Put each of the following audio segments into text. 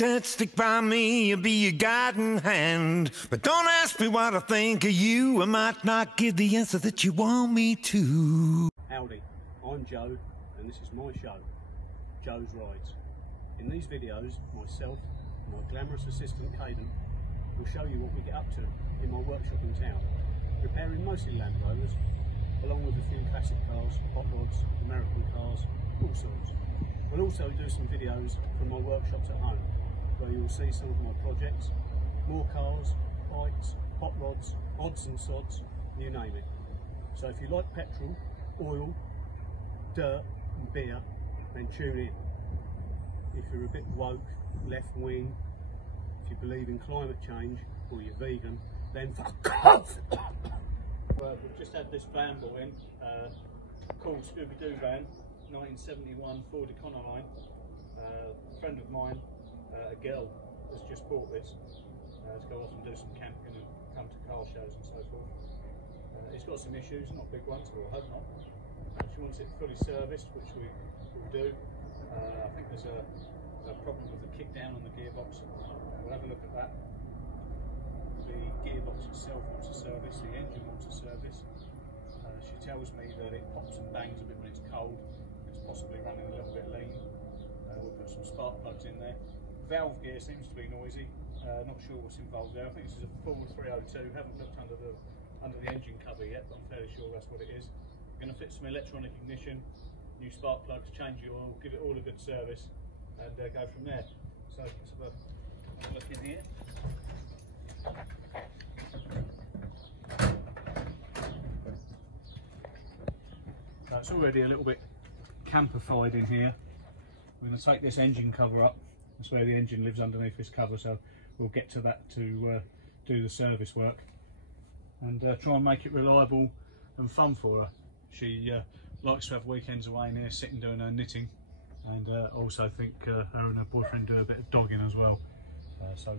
said, stick by me, you'll be your guiding hand. But don't ask me what I think of you, I might not give the answer that you want me to. Howdy, I'm Joe, and this is my show, Joe's Rides. In these videos, myself and my glamorous assistant Caden will show you what we get up to in my workshop in town, repairing mostly Land Rovers, along with a few classic cars, hot rods, American cars, all sorts. We'll also do some videos from my workshops at home, where you'll see some of my projects, more cars, bikes, hot rods, odds and sods, you name it. So if you like petrol, oil, dirt and beer, then tune in. If you're a bit woke, left wing, if you believe in climate change, or you're vegan, then fuck off! We've just had this van brought in, called Scooby-Doo van, 1971 Ford Econoline. A friend of mine, a girl, has just bought this to go off and do some camping and come to car shows and so forth. It's got some issues, not big ones, but I hope not. She wants it fully serviced, which we will do. I think there's a problem with the kick down on the gearbox. We'll have a look at that. The gearbox itself wants a service, the engine wants a service. She tells me that it pops and bangs a bit when it's cold. It's possibly running a little bit lean. We'll put some spark plugs in there. Valve gear seems to be noisy. Not sure what's involved there. I think this is a Ford 302. Haven't looked under the engine cover yet, but I'm fairly sure that's what it is. We're going to fit some electronic ignition, new spark plugs, change the oil, give it all a good service, and go from there. So let's have a look in here. So it's already a little bit campified in here. We're going to take this engine cover up. That's where the engine lives, underneath this cover, so we'll get to that to do the service work and try and make it reliable and fun for her. She likes to have weekends away in here, sitting doing her knitting, and also think her and her boyfriend do a bit of dogging as well. So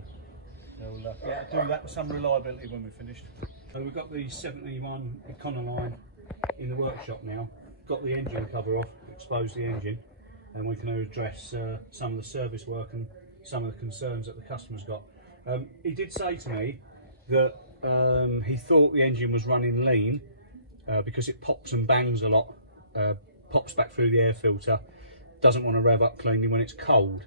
they'll do that with some reliability when we're finished. So we've got the 71 Econoline in the workshop now. Got the engine cover off, exposed the engine, and we can address some of the service work and some of the concerns that the customer's got. He did say to me that he thought the engine was running lean because it pops and bangs a lot, pops back through the air filter, doesn't want to rev up cleanly when it's cold.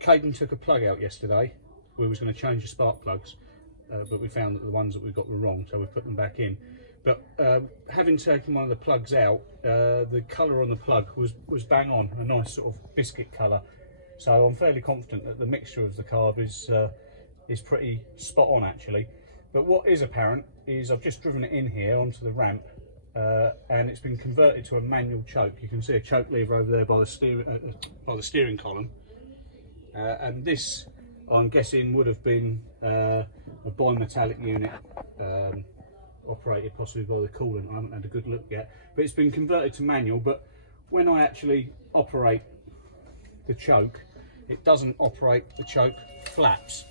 Caden took a plug out yesterday. We was going to change the spark plugs, but we found that the ones that we got were wrong, so we put them back in. But having taken one of the plugs out, the colour on the plug was bang on, a nice sort of biscuit colour. So I'm fairly confident that the mixture of the carb is pretty spot on actually. But what is apparent is I've just driven it in here onto the ramp, and it's been converted to a manual choke. You can see a choke lever over there by the steering column, and this, I'm guessing, would have been a bimetallic unit. Operated possibly by the coolant. I haven't had a good look yet, but it's been converted to manual. But when I actually operate the choke, it doesn't operate the choke flaps,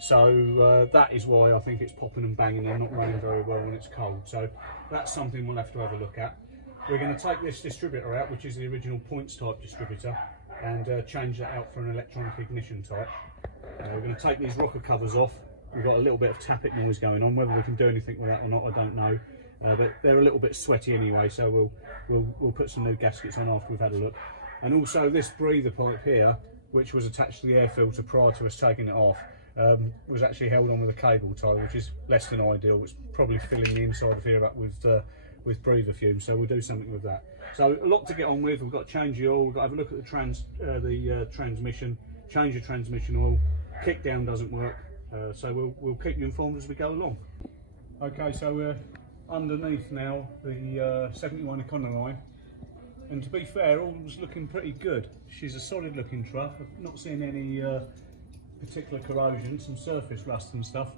so that is why I think it's popping and banging and not running very well when it's cold. So that's something we'll have to have a look at. We're going to take this distributor out, which is the original points type distributor, and change that out for an electronic ignition type. We're going to take these rocker covers off. We've got a little bit of tappet noise going on. Whether we can do anything with that or not, I don't know. But they're a little bit sweaty anyway, so we'll put some new gaskets on after we've had a look. And also this breather pipe here, which was attached to the air filter prior to us taking it off, was actually held on with a cable tie, which is less than ideal. It's probably filling the inside of here up with breather fumes, so we'll do something with that. So a lot to get on with. We've got to change the oil. We've got to have a look at the transmission, change the transmission oil. Kick down doesn't work. So we'll keep you informed as we go along. Okay, so we're underneath now the 71 Econoline, and to be fair, all's looking pretty good. She's a solid looking truck. I've not seen any particular corrosion, some surface rust and stuff.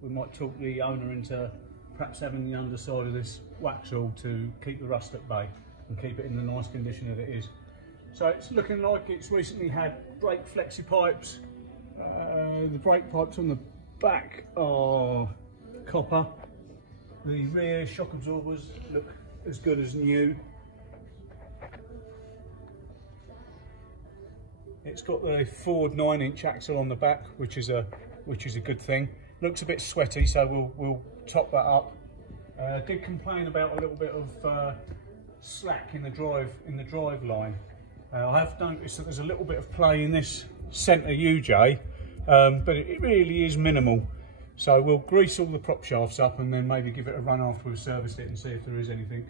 We might talk the owner into perhaps having the underside of this wax all to keep the rust at bay and keep it in the nice condition that it is. So it's looking like it's recently had brake flexi pipes. The brake pipes on the back are copper. The rear shock absorbers look as good as new. It's got the Ford 9-inch axle on the back, which is a good thing. Looks a bit sweaty, so we'll top that up. Did complain about a little bit of slack in the drive line. I have noticed that there's a little bit of play in this centre UJ, but it really is minimal. So we'll grease all the prop shafts up and then maybe give it a run after we've serviced it and see if there is anything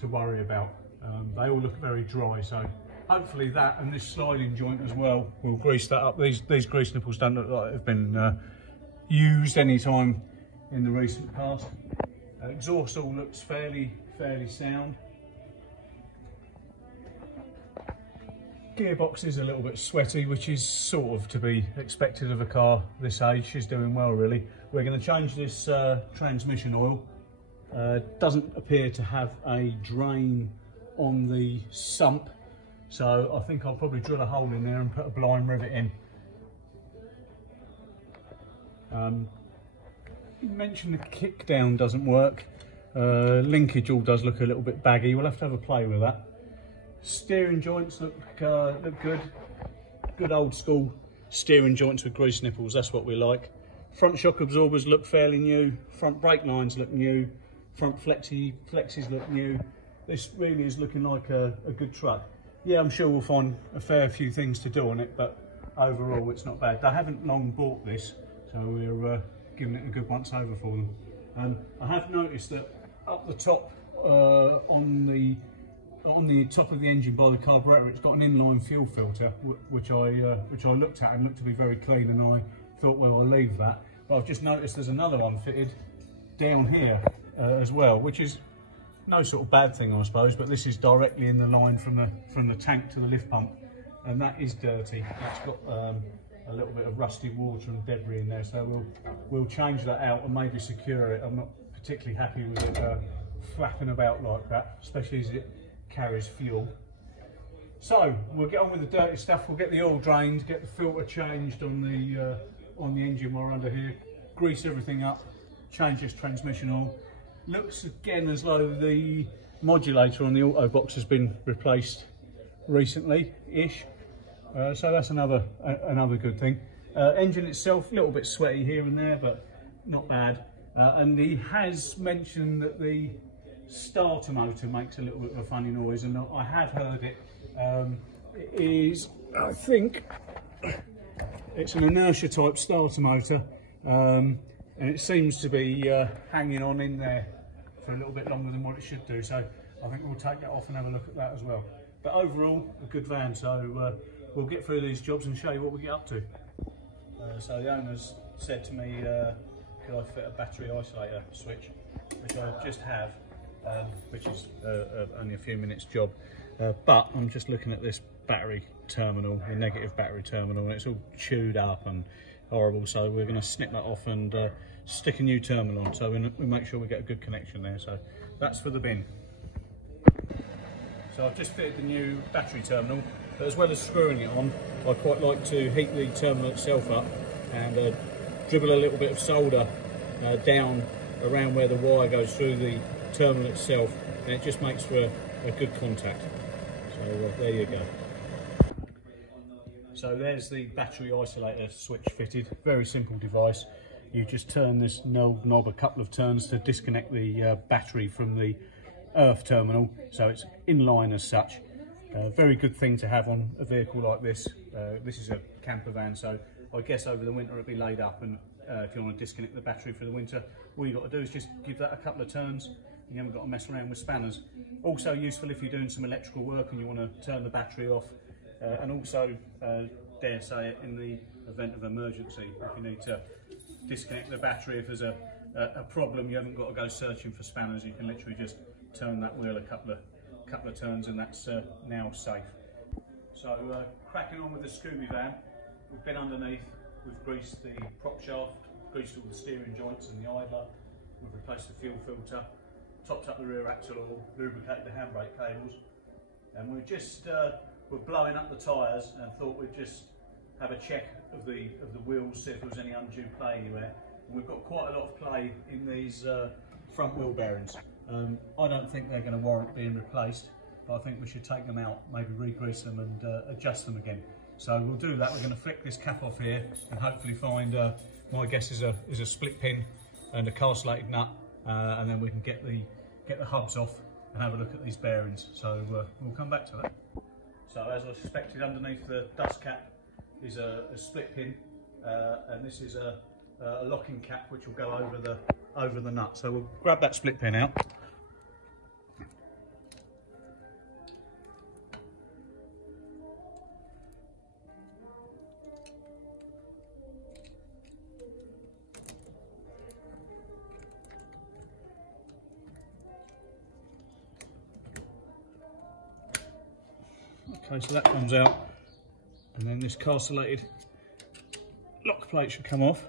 to worry about. They all look very dry, so hopefully that and this sliding joint as well, we'll grease that up. These grease nipples don't look like they've been used any time in the recent past. Exhaust all looks fairly sound. Gearbox is a little bit sweaty, which is sort of to be expected of a car this age. She's doing well, really. We're going to change this transmission oil. Doesn't appear to have a drain on the sump, so I think I'll probably drill a hole in there and put a blind rivet in. You mentioned the kick down doesn't work. Linkage all does look a little bit baggy. We'll have to have a play with that. Steering joints look good. Good old school steering joints with grease nipples, that's what we like. Front shock absorbers look fairly new. Front brake lines look new. Front flexes look new. This really is looking like a good truck. Yeah, I'm sure we'll find a fair few things to do on it, but overall it's not bad. They haven't long bought this, so we're giving it a good once over for them. I have noticed that up the top on the top of the engine by the carburettor, it's got an inline fuel filter, which I looked at and looked to be very clean, and I thought, well, I'll leave that. But I've just noticed there's another one fitted down here as well, which is no sort of bad thing, I suppose, but this is directly in the line from the tank to the lift pump, and that is dirty. It's got a little bit of rusty water and debris in there, so we'll change that out and maybe secure it. I'm not particularly happy with it flapping about like that, especially as it carries fuel. So we'll get on with the dirty stuff. We'll get the oil drained, get the filter changed on the engine while we're under here, grease everything up, change this transmission oil. Looks again as though the modulator on the auto box has been replaced recently-ish, so that's another good thing. Engine itself a little bit sweaty here and there, but not bad. And he has mentioned that the starter motor makes a little bit of a funny noise, and I have heard it. It is, I think, it's an inertia type starter motor, and it seems to be hanging on in there for a little bit longer than what it should do, so I think we'll take that off and have a look at that as well. But overall, a good van, so we'll get through these jobs and show you what we get up to. So the owner's said to me, could I fit a battery isolator switch, which I just have, which is only a few minutes job, but I'm just looking at this battery terminal, the negative battery terminal, and it's all chewed up and horrible, so we're going to snip that off and stick a new terminal on, so we make sure we get a good connection there. So that's for the bin. So I've just fitted the new battery terminal, but as well as screwing it on, I quite like to heat the terminal itself up and dribble a little bit of solder down around where the wire goes through the terminal itself, and it just makes for a good contact. So there you go. So there's the battery isolator switch fitted. Very simple device. You just turn this knob a couple of turns to disconnect the battery from the earth terminal, so it's in line as such. Very good thing to have on a vehicle like this. This is a camper van, so I guess over the winter it'll be laid up, and if you want to disconnect the battery for the winter, all you've got to do is just give that a couple of turns. You haven't got to mess around with spanners. Also useful if you're doing some electrical work and you want to turn the battery off, and also, dare say it, in the event of emergency, if you need to disconnect the battery, if there's a problem, you haven't got to go searching for spanners. You can literally just turn that wheel a couple of turns, and that's now safe. So cracking on with the Scooby van, we've been underneath, we've greased the prop shaft, greased all the steering joints and the idler, we've replaced the fuel filter, topped up the rear axle oil, lubricated the handbrake cables, and we're blowing up the tyres and thought we'd just have a check of the wheels, see if there was any undue play anywhere. And we've got quite a lot of play in these front wheel bearings. I don't think they're going to warrant being replaced, but I think we should take them out, maybe re-grease them and adjust them again. So we'll do that. We're going to flick this cap off here and hopefully find, my guess is a split pin and a castellated nut, and then we can get the hubs off and have a look at these bearings. So we'll come back to that. So as I suspected, underneath the dust cap is a split pin, and this is a locking cap which will go over the nut. So we'll grab that split pin out. Okay, so that comes out, and then this castellated lock plate should come off,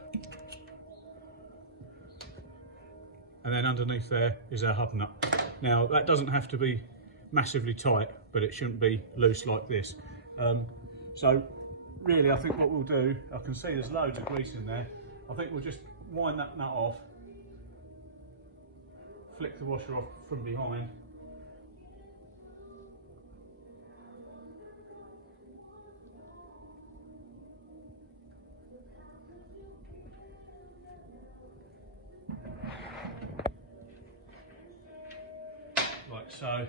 and then underneath there is our hub nut. Now that doesn't have to be massively tight, but it shouldn't be loose like this. So really I think what we'll do, I can see there's loads of grease in there, I think we'll just wind that nut off, flick the washer off from behind, like so.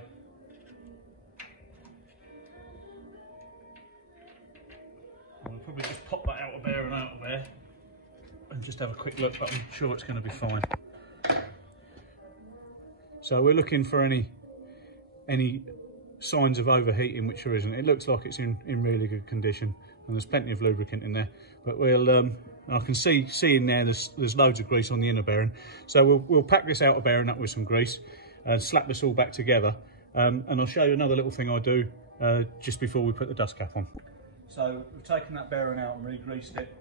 We'll probably just pop that out of there and out of there and just have a quick look, but I'm sure it's going to be fine. So we're looking for any signs of overheating, which there isn't. It looks like it's in really good condition, and there's plenty of lubricant in there. But we'll I can see in there there's loads of grease on the inner bearing. So we'll pack this outer bearing up with some grease and slap this all back together. And I'll show you another little thing I do just before we put the dust cap on. So we've taken that bearing out and re-greased it.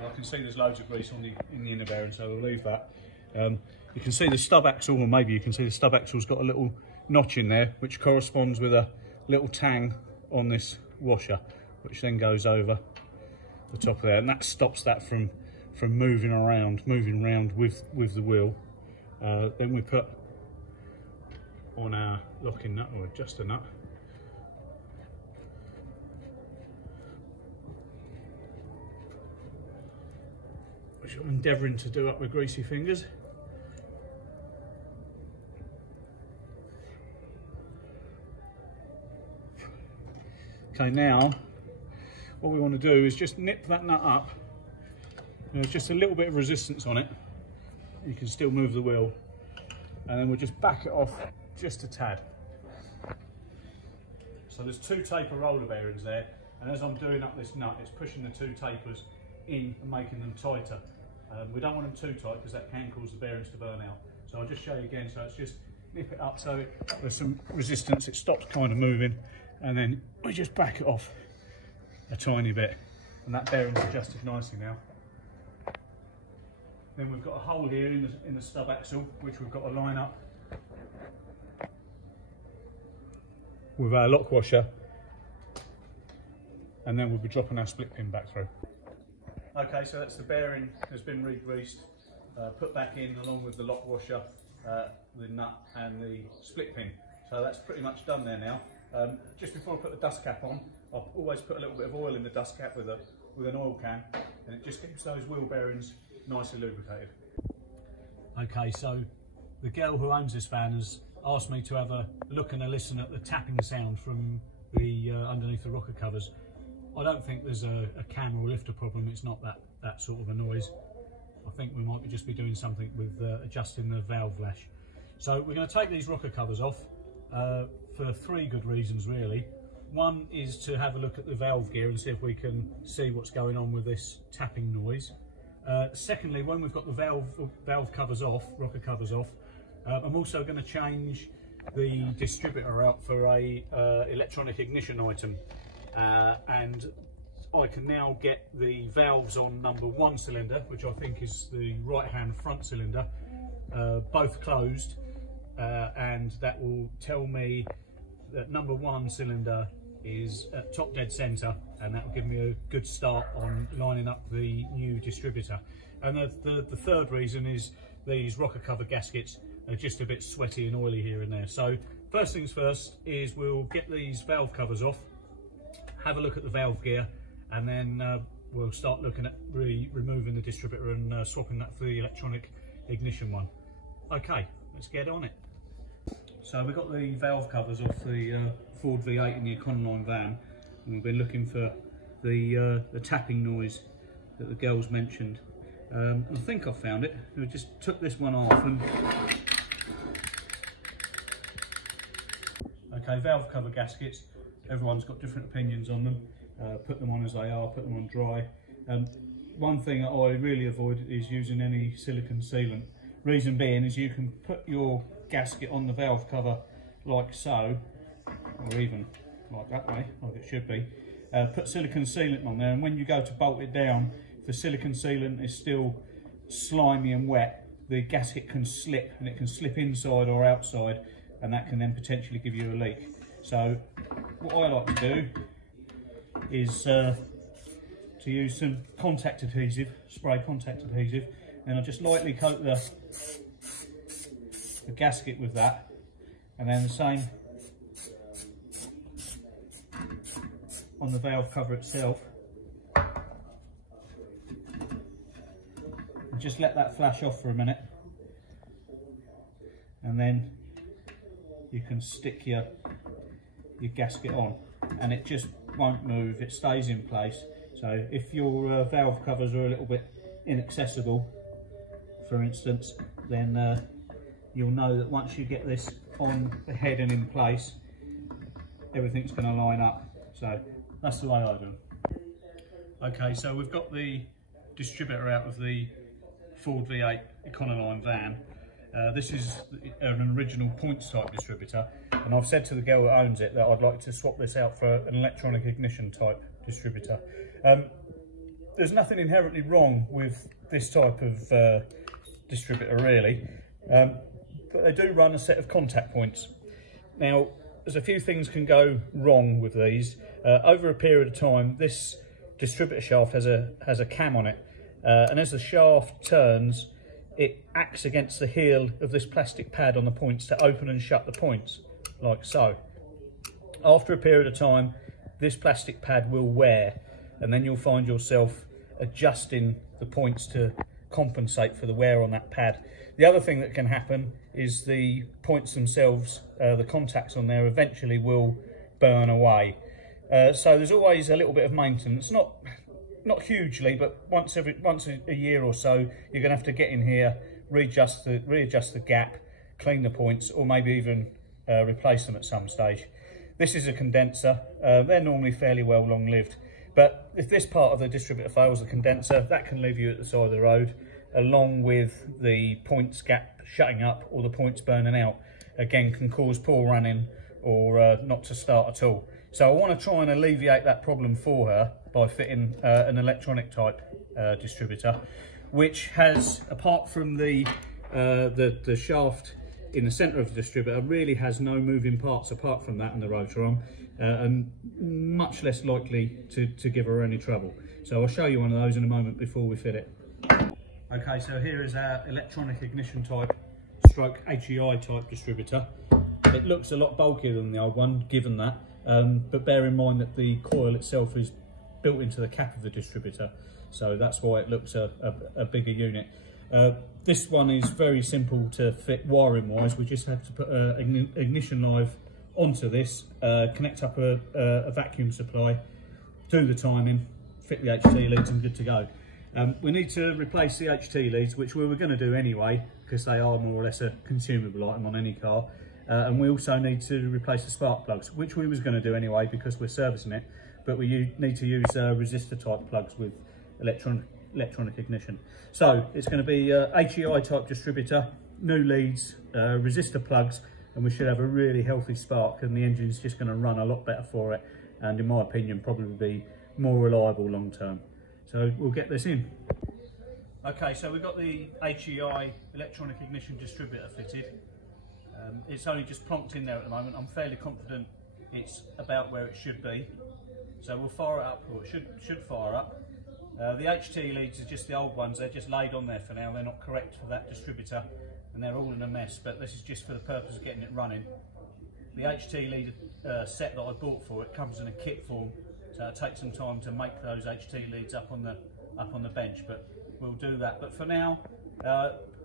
I can see there's loads of grease in the inner bearing, so we'll leave that. You can see the stub axle, or maybe you can see the stub axle's got a little notch in there, which corresponds with a little tang on this washer, which then goes over the top of there, and that stops that from moving around with the wheel. Then we put on our locking nut, or adjuster nut. Which I'm endeavouring to do up with greasy fingers. Okay, now what we want to do is just nip that nut up. There's just a little bit of resistance on it. You can still move the wheel, and then we'll just back it off just a tad. So there's two taper roller bearings there, and as I'm doing up this nut, it's pushing the two tapers in and making them tighter. We don't want them too tight because that can cause the bearings to burn out. So I'll just show you again. So it's just nip it up so there's some resistance, it stops kind of moving, and then we just back it off a tiny bit, and that bearing's adjusted nicely now. Then we've got a hole here in the stub axle, which we've got to line up with our lock washer, and then we'll be dropping our split pin back through. Okay, so that's the bearing has been re-greased, put back in along with the lock washer, the nut and the split pin. So that's pretty much done there now. Just before I put the dust cap on, I'll always put a little bit of oil in the dust cap with an oil can, and it just keeps those wheel bearings nicely lubricated. Okay, so the girl who owns this van has asked me to have a look and a listen at the tapping sound from the underneath the rocker covers. I don't think there's a camera or lifter problem. It's not that sort of a noise. I think we might just be doing something with adjusting the valve lash. So we're going to take these rocker covers off for three good reasons really. One is to have a look at the valve gear and see if we can see what's going on with this tapping noise. Secondly, when we've got the valve covers off, rocker covers off, I'm also going to change the distributor out for a electronic ignition item. And I can now get the valves on number 1 cylinder, which I think is the right hand front cylinder, both closed, and that will tell me that number 1 cylinder is at top dead centre, and that will give me a good start on lining up the new distributor. And the third reason is these rocker cover gaskets are just a bit sweaty and oily here and there. So first things first is we'll get these valve covers off, have a look at the valve gear, and then we'll start looking at removing the distributor and swapping that for the electronic ignition one. Okay, let's get on it. So we've got the valve covers off the Ford V8 in the Econoline van, and we've been looking for the tapping noise that the girls mentioned. I think I found it. We just took this one off and... Okay, valve cover gaskets, everyone's got different opinions on them. Put them on as they are, put them on dry. One thing that I really avoid is using any silicone sealant. Reason being is you can put your gasket on the valve cover like so, or even like that way, like it should be. Put silicone sealant on there, and when you go to bolt it down, if the silicone sealant is still slimy and wet, the gasket can slip, and it can slip inside or outside, and that can then potentially give you a leak. So what I like to do is to use some contact adhesive, spray contact adhesive, and I just lightly coat the gasket with that, and then the same on the valve cover itself. And just let that flash off for a minute, and then you can stick your gasket on, and it just won't move, it stays in place. So if your valve covers are a little bit inaccessible, for instance, then you'll know that once you get this on the head and in place, everything's going to line up. So that's the way I do them. Okay, so we've got the distributor out of the Ford V8 Econoline van. This is an original points type distributor, and I've said to the girl that owns it that I'd like to swap this out for an electronic ignition type distributor. There's nothing inherently wrong with this type of distributor really, but they do run a set of contact points. Now there's a few things can go wrong with these. Over a period of time, this distributor shaft has a cam on it, and as the shaft turns, it acts against the heel of this plastic pad on the points to open and shut the points, like so. After a period of time, this plastic pad will wear, and then you'll find yourself adjusting the points to compensate for the wear on that pad. The other thing that can happen is the points themselves, the contacts on there eventually will burn away. So there's always a little bit of maintenance, not hugely, but once a year or so, you're going to have to get in here, readjust the gap, clean the points, or maybe even replace them at some stage. This is a condenser. They're normally fairly well long-lived, but if this part of the distributor fails, the condenser, that can leave you at the side of the road, along with the points gap shutting up or the points burning out. Again, can cause poor running or not to start at all. So I want to try and alleviate that problem for her by fitting an electronic type distributor, which has, apart from the shaft in the centre of the distributor, really has no moving parts apart from that and the rotor arm, and much less likely to give her any trouble. So I'll show you one of those in a moment before we fit it. Okay, so here is our electronic ignition type stroke HEI type distributor. It looks a lot bulkier than the old one, given that, but bear in mind that the coil itself is built into the cap of the distributor, so that's why it looks a bigger unit. This one is very simple to fit wiring wise. We just have to put an ignition live onto this, connect up a vacuum supply, do the timing, fit the HT leads, and good to go. We need to replace the HT leads, which we were going to do anyway, because they are more or less a consumable item on any car. And we also need to replace the spark plugs, which we was going to do anyway because we're servicing it, but we need to use resistor type plugs with electronic ignition. So it's going to be HEI type distributor, new leads, resistor plugs, and we should have a really healthy spark, and the engine's just going to run a lot better for it, and in my opinion probably be more reliable long term. So we'll get this in. Okay, so we've got the HEI electronic ignition distributor fitted. It's only just plonked in there at the moment. I'm fairly confident it's about where it should be. So we'll fire it up, or it should fire up. The HT leads are just the old ones. They're just laid on there for now. They're not correct for that distributor, and they're all in a mess, but this is just for the purpose of getting it running. The HT lead set that I bought for it comes in a kit form, So it'll take some time to make those HT leads up on the bench, but we'll do that. But for now,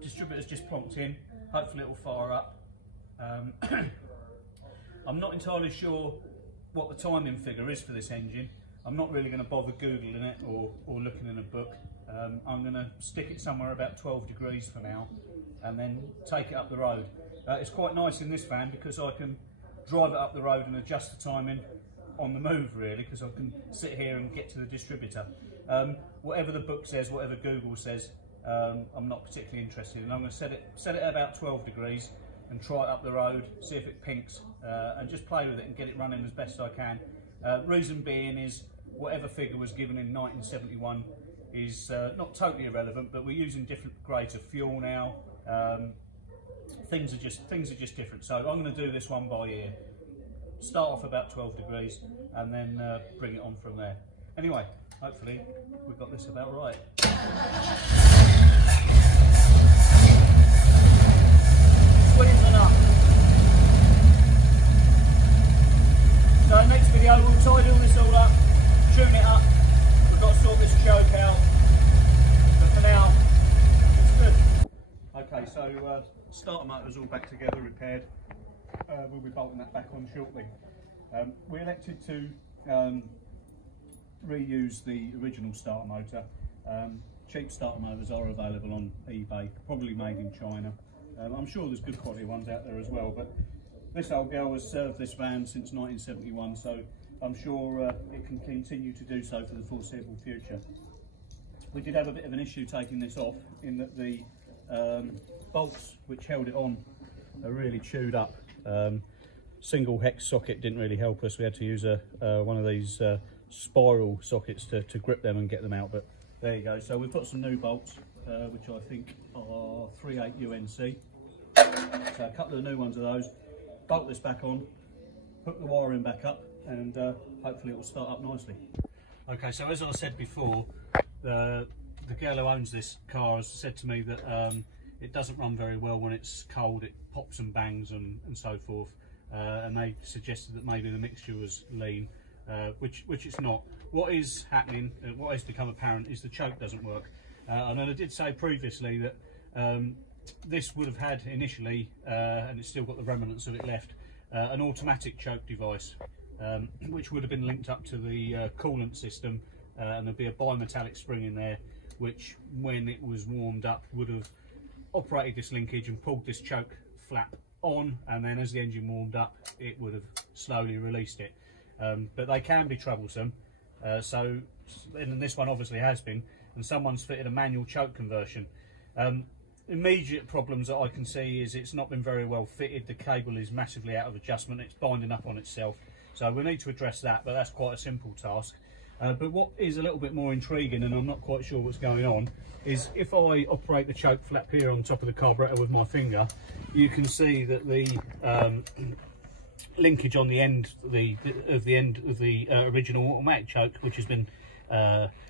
distributor's just plonked in. Hopefully it will fire up. I'm not entirely sure what the timing figure is for this engine. I'm not really going to bother Googling it or looking in a book. I'm going to stick it somewhere about 12 degrees for now and then take it up the road. It's quite nice in this van because I can drive it up the road and adjust the timing on the move, really, because I can sit here and get to the distributor. Whatever the book says, whatever Google says, I'm not particularly interested in. I'm going to set it at about 12 degrees and try it up the road, see if it pinks, and just play with it and get it running as best I can. Reason being is whatever figure was given in 1971 is not totally irrelevant, but we're using different grades of fuel now. Things are just different. So I'm going to do this one by ear. Start off about 12 degrees and then bring it on from there. Anyway, hopefully we've got this about right. Squeeze enough. So next video we'll tidy all this all up, tune it up. We've got to sort this choke out, but for now it's good. Okay, so starter motor's all back together, repaired. We'll be bolting that back on shortly. We elected to reuse the original starter motor. Cheap starter motors are available on eBay, probably made in China. I'm sure there's good quality ones out there as well, but this old girl has served this van since 1971, so I'm sure it can continue to do so for the foreseeable future. We did have a bit of an issue taking this off, in that the bolts which held it on are really chewed up. Single hex socket didn't really help us. We had to use one of these spiral sockets to grip them and get them out, but there you go. So we've put some new bolts, which I think are 3/8 UNC. So a couple of new ones of those. Bolt this back on, hook the wiring back up, and hopefully it will start up nicely. Okay, so as I said before, the girl who owns this car has said to me that it doesn't run very well when it's cold. It pops and bangs and so forth, and they suggested that maybe the mixture was lean, which it's not. What is happening, what has become apparent, is the choke doesn't work. And I did say previously that this would have had initially, and it's still got the remnants of it left, an automatic choke device, which would have been linked up to the coolant system, and there'd be a bimetallic spring in there, which when it was warmed up would have operated this linkage and pulled this choke flap on, and then as the engine warmed up it would have slowly released it. But they can be troublesome, and this one obviously has been, and someone's fitted a manual choke conversion. Immediate problems that I can see is it's not been very well fitted. The cable is massively out of adjustment, it's binding up on itself, so we need to address that, but that's quite a simple task. But what is a little bit more intriguing, and I'm not quite sure what's going on, is if I operate the choke flap here on top of the carburettor with my finger, you can see that the linkage on the end of the original automatic choke, which has been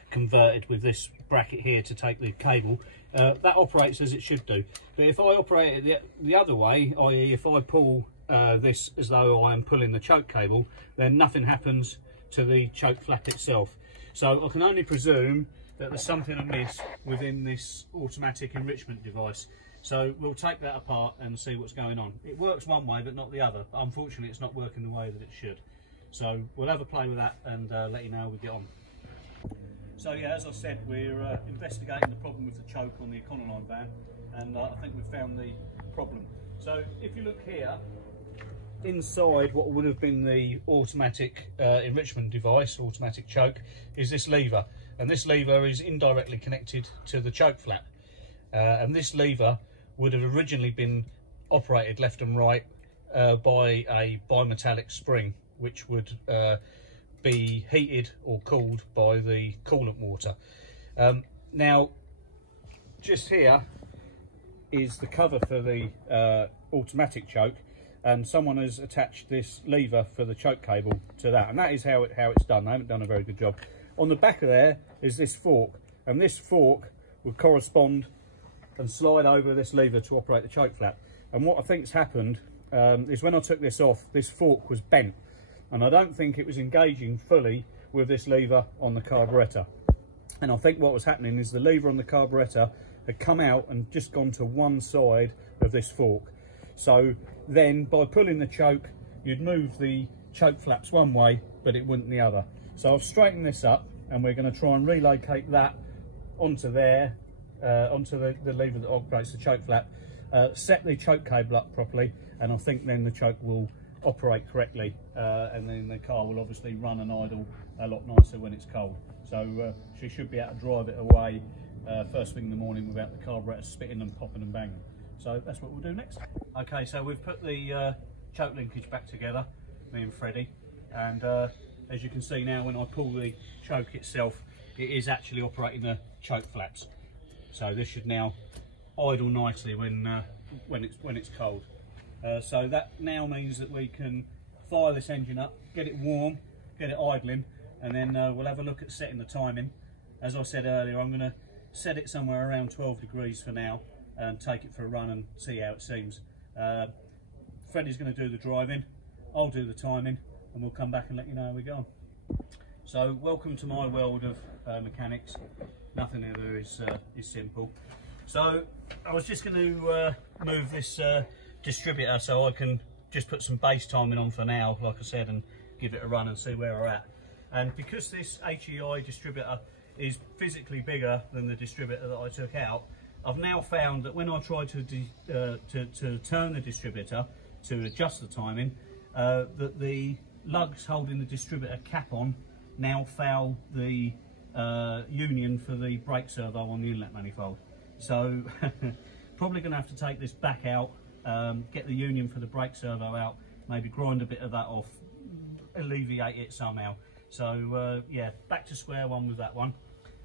converted with this bracket here to take the cable, that operates as it should do. But if I operate it the other way, i.e. if I pull this as though I am pulling the choke cable, then nothing happens to the choke flap itself. So I can only presume that there's something amiss within this automatic enrichment device. So we'll take that apart and see what's going on. It works one way but not the other, but unfortunately it's not working the way that it should. So we'll have a play with that and let you know how we get on. So yeah, as I said, we're investigating the problem with the choke on the Econoline van, and I think we've found the problem. So if you look here, inside what would have been the automatic enrichment device, automatic choke, is this lever, and this lever is indirectly connected to the choke flap, and this lever would have originally been operated left and right by a bimetallic spring, which would be heated or cooled by the coolant water. Now just here is the cover for the automatic choke, and someone has attached this lever for the choke cable to that, and that is how it's done. They haven't done a very good job. On the back of there is this fork, and this fork would correspond and slide over this lever to operate the choke flap. And what I think's happened is when I took this off, this fork was bent, and I don't think it was engaging fully with this lever on the carburettor. And I think what was happening is the lever on the carburettor had come out and just gone to one side of this fork. So then by pulling the choke, you'd move the choke flaps one way, but it wouldn't the other. So I've straightened this up, and we're going to try and relocate that onto there, onto the lever that operates the choke flap, set the choke cable up properly, and I think then the choke will operate correctly, and then the car will obviously run and idle a lot nicer when it's cold. So she should be able to drive it away first thing in the morning without the carburettor spitting and popping and banging. So that's what we'll do next. Okay, so we've put the choke linkage back together, me and Freddie, and as you can see now, when I pull the choke itself, it is actually operating the choke flaps. So this should now idle nicely when it's cold. So that now means that we can fire this engine up, get it warm, get it idling, and then we'll have a look at setting the timing. As I said earlier, I'm going to set it somewhere around 12 degrees for now and take it for a run and see how it seems. Freddie's going to do the driving, I'll do the timing, and we'll come back and let you know how we go on. So welcome to my world of mechanics. Nothing here is simple. So I was just going to move this distributor so I can just put some base timing on for now, like I said, and give it a run and see where we're at. And because this HEI distributor is physically bigger than the distributor that I took out, I've now found that when I try to turn the distributor to adjust the timing, that the lugs holding the distributor cap on now foul the union for the brake servo on the inlet manifold. So probably going to have to take this back out, get the union for the brake servo out, maybe grind a bit of that off, alleviate it somehow. So yeah, back to square one with that one.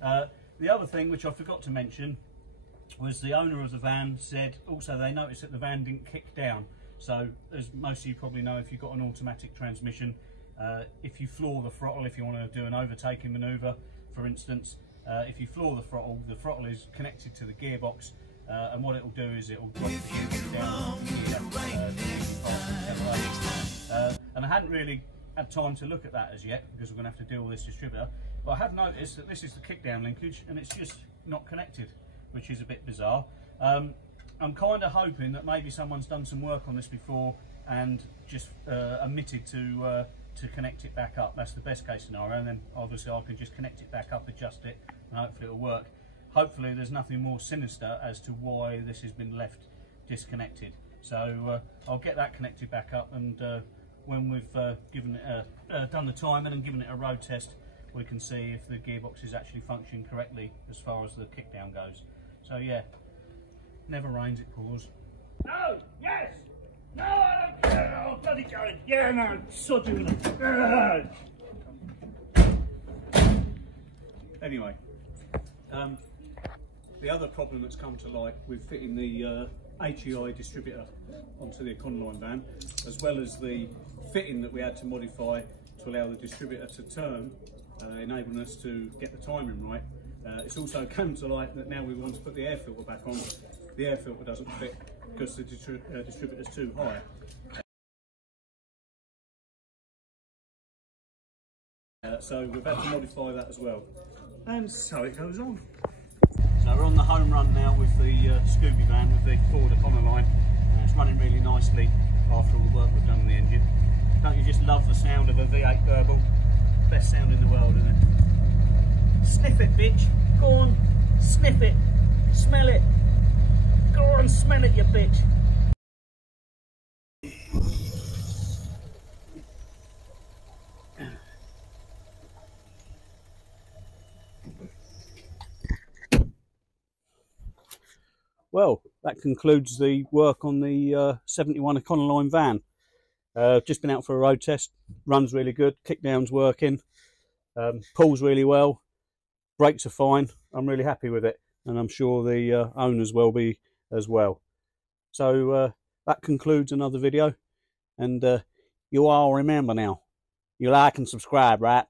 The other thing which I forgot to mention was the owner of the van said also they noticed that the van didn't kick down. So as most of you probably know, if you've got an automatic transmission, if you floor the throttle, if you want to do an overtaking manoeuvre for instance, if you floor the throttle is connected to the gearbox, and what it will do is it will drop the down. And I hadn't really had time to look at that as yet because we're going to have to deal with this distributor, but I have noticed that this is the kickdown linkage and it's just not connected, which is a bit bizarre. I'm kind of hoping that maybe someone's done some work on this before and just omitted to connect it back up. That's the best case scenario, and then obviously I can just connect it back up, adjust it, and hopefully it'll work. Hopefully there's nothing more sinister as to why this has been left disconnected. So I'll get that connected back up, and when we've given it done the timing and given it a road test, we can see if the gearbox is actually functioning correctly as far as the kickdown goes. So yeah, never rains, it pours. No, yes, no, I don't care. Oh, bloody going. Yeah, no, sodding with it. Anyway, the other problem that's come to light with fitting the HEI distributor onto the Econoline van, as well as the fitting that we had to modify to allow the distributor to turn, enabling us to get the timing right. It's also come to light that now we want to put the air filter back on. The air filter doesn't fit because the distributor is too high. So we've had to modify that as well. And so it goes on. So we're on the home run now with the Scooby van with the Ford Econoline. It's running really nicely after all the work we've done on the engine. Don't you just love the sound of a V8 Burble? Best sound in the world, isn't it? Sniff it, bitch. Go on, sniff it. Smell it. Go on, smell it, you bitch. Well, that concludes the work on the 71 Econoline van. Just been out for a road test. Runs really good. Kickdown's working. Pulls really well. Brakes are fine. I'm really happy with it, and I'm sure the owners will be as well. So that concludes another video, and you all remember now, you like and subscribe, right?